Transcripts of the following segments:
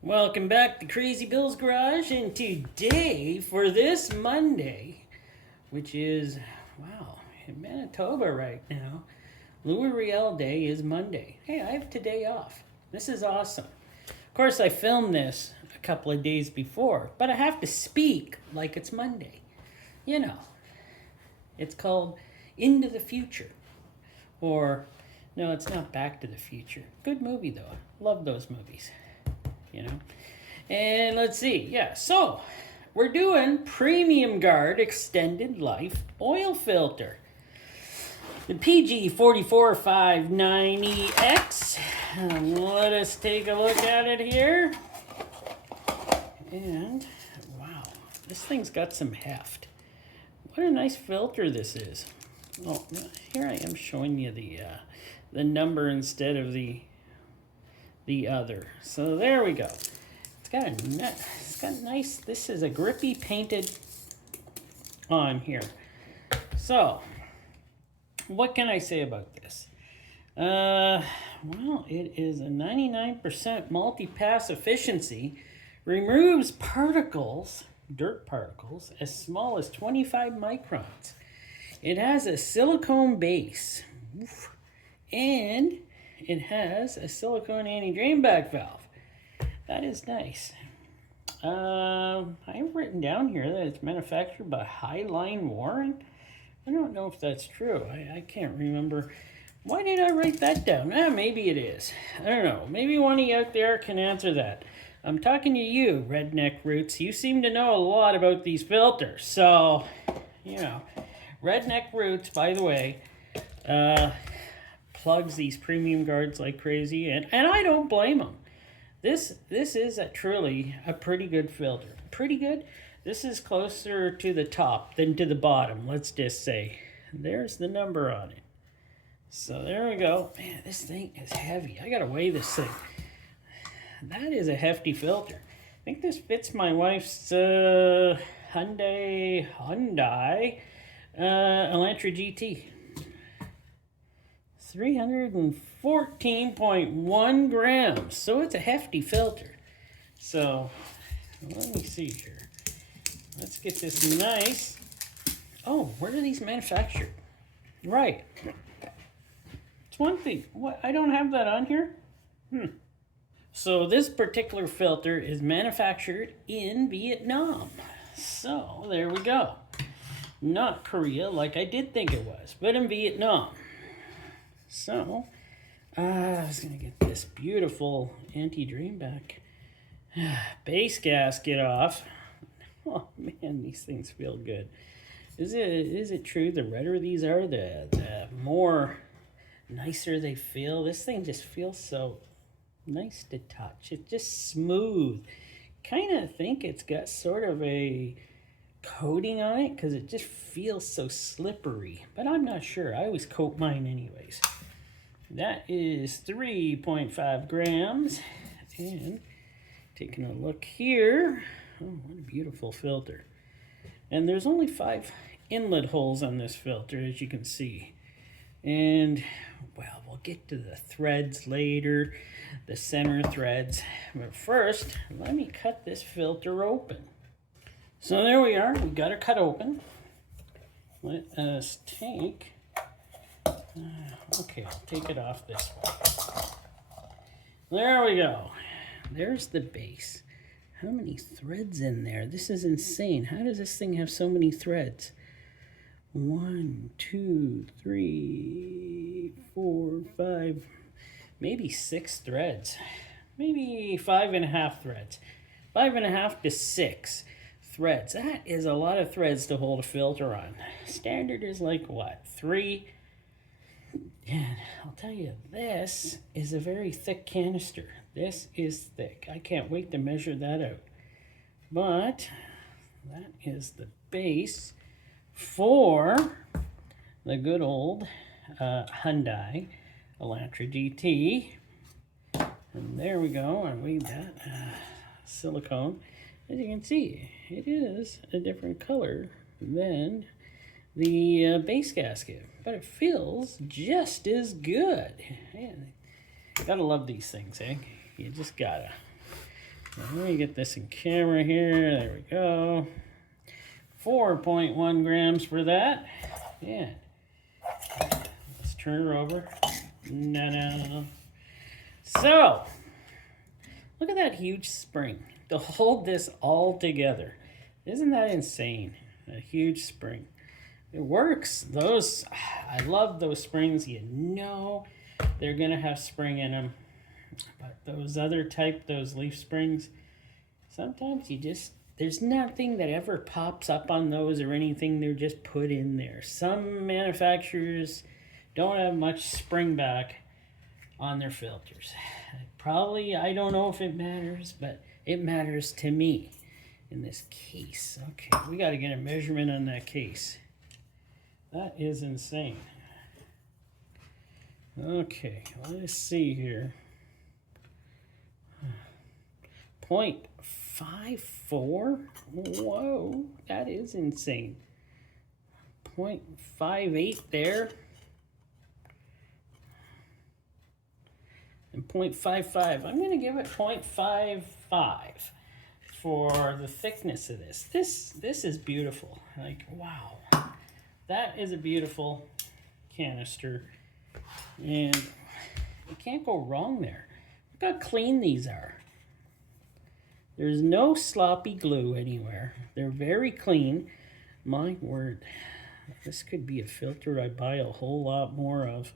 Welcome back to Crazy Bill's Garage, and today, for this Monday, which is, wow, in Manitoba right now, Louis Riel Day is Monday. Hey, I have today off. This is awesome. Of course, I filmed this a couple of days before, but I have to speak like it's Monday. You know, it's called Into the Future. Or, no, it's not Back to the Future. Good movie, though. Love those movies. You know, and let's see, yeah, so we're doing Premium Guard Extended Life Oil Filter, the PG44590X. Let us take a look at it here. And wow, this thing's got some heft. What a nice filter this is. Oh, here I am showing you the number instead of the other. So there we go. It's got nice, this is a grippy painted on here. So what can I say about this? Well, it is a 99% multi-pass efficiency, removes particles, dirt particles, as small as 25 microns. It has a silicone base, and it has a silicone anti-drain back valve. That is nice. I've written down here that it's manufactured by Highline Warren. I don't know if that's true. I can't remember. Why did I write that down? Maybe it is. I don't know. Maybe one of you out there can answer that. I'm talking to you, Redneck Roots. You seem to know a lot about these filters. So, you know, Redneck Roots, by the way, plugs these premium guards like crazy, and I don't blame them. This is truly a pretty good filter. Pretty good. This is closer to the top than to the bottom, let's just say. There's the number on it. So there we go. Man, this thing is heavy. I gotta weigh this thing. That is a hefty filter. I think this fits my wife's Hyundai Elantra GT. 314.1 grams. So it's a hefty filter. So let me see here. Let's get this nice. Oh, where are these manufactured? Right. It's one thing. What? I don't have that on here? So this particular filter is manufactured in Vietnam. So there we go. Not Korea like I did think it was, but in Vietnam. So, I was going to get this beautiful anti-drain back base gasket off. Oh man, these things feel good. Is it true the redder these are, the more nicer they feel? This thing just feels so nice to touch. It's just smooth. Kind of think it's got sort of a coating on it because it just feels so slippery, but I'm not sure. I always coat mine anyways. That is 3.5 grams. And taking a look here. Oh, what a beautiful filter. And there's only 5 inlet holes on this filter, as you can see. And, well, we'll get to the threads later, the center threads. But first, let me cut this filter open. So there we are. We got it cut open. Let us take... okay, I'll take it off this way. There we go. There's the base. How many threads in there? This is insane. How does this thing have so many threads? 1, 2, 3, 4, 5, maybe 6 threads. Maybe 5.5 threads. 5.5 to 6 threads. That is a lot of threads to hold a filter on. Standard is like what? 3? And I'll tell you, this is a very thick canister. This is thick. I can't wait to measure that out. But that is the base for the good old Hyundai Elantra GT. And there we go. I weighed that silicone. As you can see, it is a different color than the base gasket, but it feels just as good. Man, gotta love these things, eh? You just gotta. Let me get this in camera here. There we go. 4.1 grams for that. Yeah. Let's turn her over. No. So, look at that huge spring to hold this all together. Isn't that insane? A huge spring. It works. I love those springs. You know they're going to have spring in them. But those other type, those leaf springs, sometimes there's nothing that ever pops up on those or anything. They're just put in there. Some manufacturers don't have much spring back on their filters. Probably, I don't know if it matters, but it matters to me in this case. Okay, we got to get a measurement on that case. That is insane. Okay, let's see here. 0.54? Whoa, that is insane. 0.58 there. And 0.55. I'm going to give it 0.55 for the thickness of this. This is beautiful. Like, wow. That is a beautiful canister. And you can't go wrong there. Look how clean these are. There's no sloppy glue anywhere. They're very clean. My word. This could be a filter I buy a whole lot more of.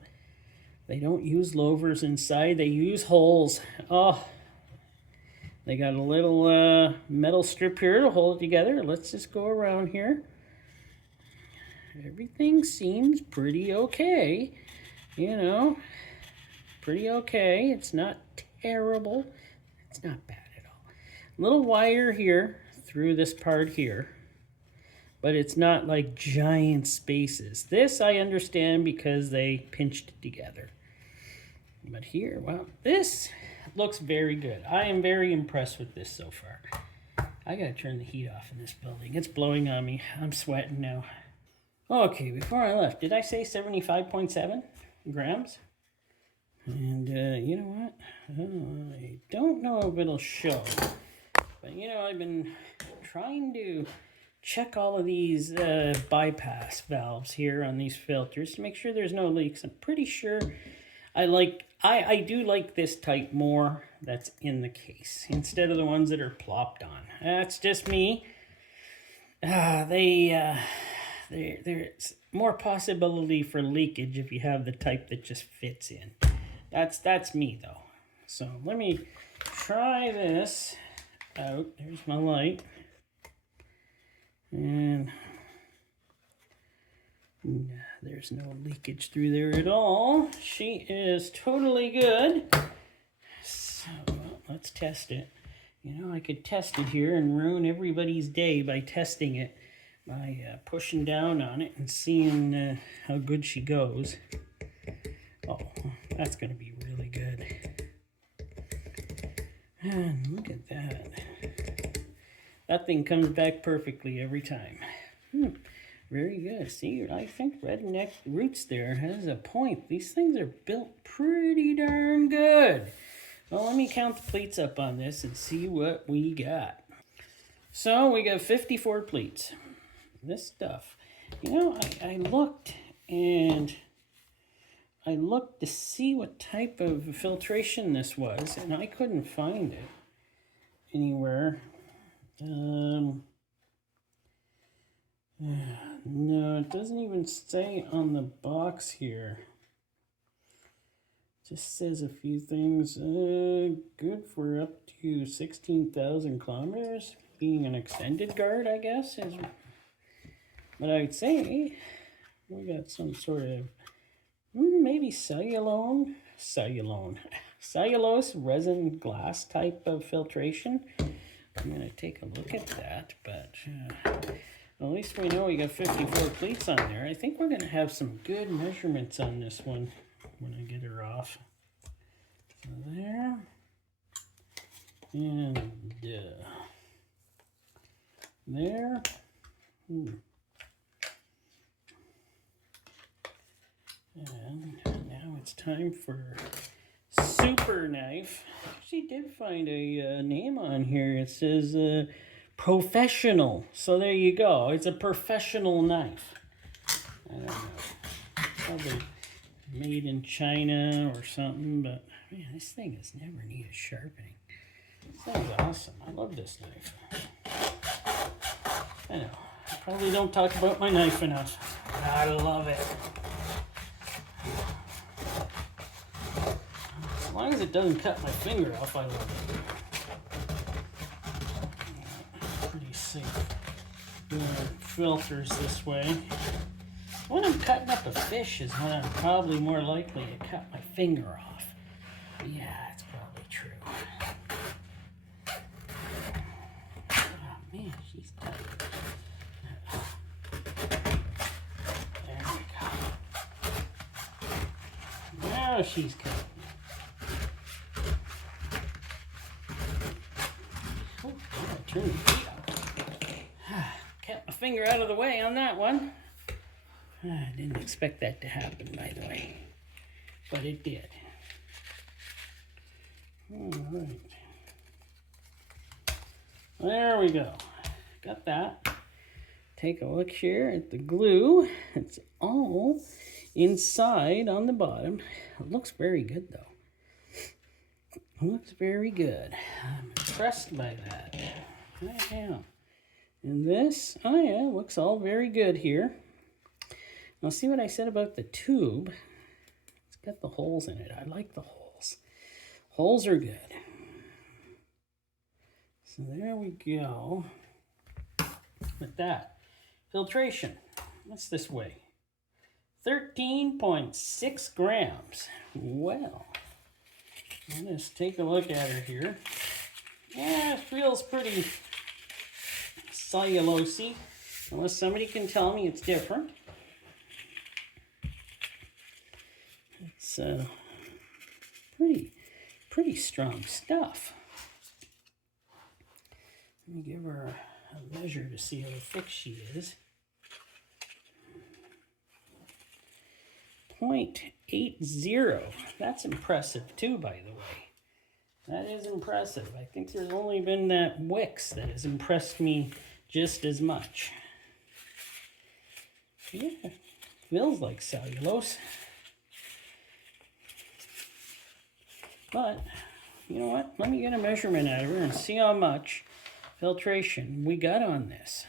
They don't use louvers inside. They use holes. Oh, they got a little metal strip here to hold it together. Let's just go around here. Everything seems pretty okay. You know, pretty okay. It's not terrible. It's not bad at all. Little wire here through this part here. But it's not like giant spaces. This I understand because they pinched it together. But here, well, this looks very good. I am very impressed with this so far. I gotta turn the heat off in this building. It's blowing on me. I'm sweating now. Okay, before I left, did I say 75.7 grams? And you know what? I don't know if it'll show. But you know, I've been trying to check all of these bypass valves here on these filters to make sure there's no leaks. I'm pretty sure I do like this type more that's in the case instead of the ones that are plopped on. That's just me. There's more possibility for leakage if you have the type that just fits in. That's me though. So let me try this out. There's my light. And there's no leakage through there at all. She is totally good. So let's test it. You know, I could test it here and ruin everybody's day by testing it, by pushing down on it and seeing how good she goes. Oh, that's going to be really good. And look at that. That thing comes back perfectly every time. Very good. See, I think Redneck Roots there has a point. These things are built pretty darn good. Well, let me count the pleats up on this and see what we got. So we got 54 pleats. This stuff. You know, I looked to see what type of filtration this was, and I couldn't find it anywhere. No, it doesn't even say on the box here. It just says a few things. Good for up to 16,000 kilometers. Being an extended guard, I guess, is. But I'd say we got some sort of maybe cellulose resin glass type of filtration. I'm going to take a look at that, but at least we know we got 54 pleats on there. I think we're going to have some good measurements on this one when I get her off. So there. And there. And now it's time for super knife. Actually did find a name on here. It says professional. So there you go. It's a professional knife. I don't know. Probably made in China or something, but man, this thing has never needed sharpening. This thing's awesome. I love this knife. I know. I probably don't talk about my knife enough. I love it. As long as it doesn't cut my finger off, I love it. Pretty safe doing filters this way. When I'm cutting up a fish is when I'm probably more likely to cut my finger off. Yeah, it's probably true. Oh man, she's tight. There we go. Now she's cut. Oh, I turned the heat up. Kept my finger out of the way on that one. I didn't expect that to happen, by the way, but it did. All right. There we go. Got that. Take a look here at the glue. It's all inside on the bottom. It looks very good, though. It looks very good. I'm impressed by that. I am. And this, oh yeah, looks all very good here. Now see what I said about the tube? It's got the holes in it. I like the holes. Holes are good. So there we go. With that. Filtration. What's this weigh? 13.6 grams. Well, let's take a look at her here. Yeah, it feels pretty cellulosey. Unless somebody can tell me it's different. It's pretty strong stuff. Let me give her a measure to see how thick she is. 0.80. That's impressive too, by the way. That is impressive. I think there's only been that Wix that has impressed me just as much. Yeah, feels like cellulose. But, you know what? Let me get a measurement out of her and see how much filtration we got on this.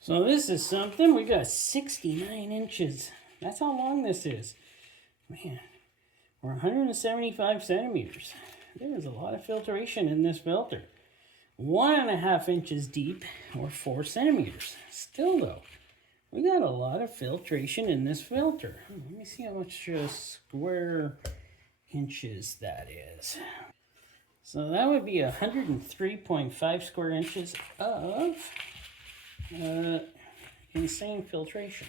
So this is something. We got 69 inches. That's how long this is. Man, we're 175 centimeters. There is a lot of filtration in this filter. 1.5 inches deep, or 4 centimeters. Still though, we got a lot of filtration in this filter. Let me see how much square inches that is. So that would be 103.5 square inches of insane filtration.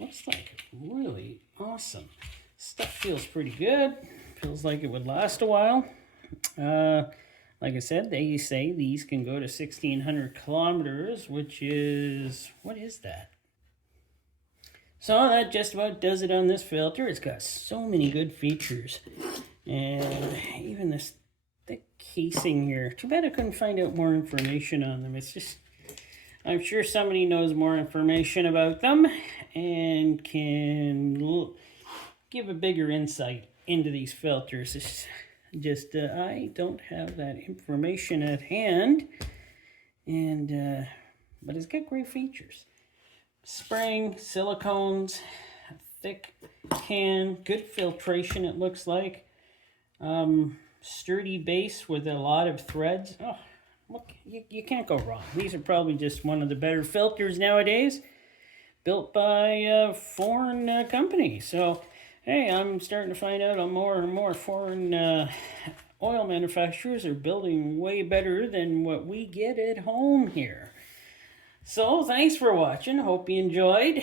Looks like really awesome. Stuff feels pretty good. Feels like it would last a while. Like I said, they say these can go to 1,600 kilometers, which is, what is that? So that just about does it on this filter. It's got so many good features. And even this thick casing here. Too bad I couldn't find out more information on them. It's just, I'm sure somebody knows more information about them and can give a bigger insight into these filters. It's just, I don't have that information at hand. And, but it's got great features. Spring, silicones, thick can, good filtration it looks like. Sturdy base with a lot of threads. Oh, look, you can't go wrong. These are probably just one of the better filters nowadays. Built by a foreign company. So, hey, I'm starting to find out more and more foreign oil manufacturers are building way better than what we get at home here. So, thanks for watching. Hope you enjoyed.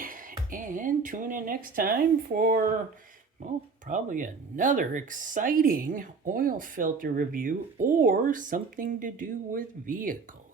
And tune in next time for, well, probably another exciting oil filter review or something to do with vehicles.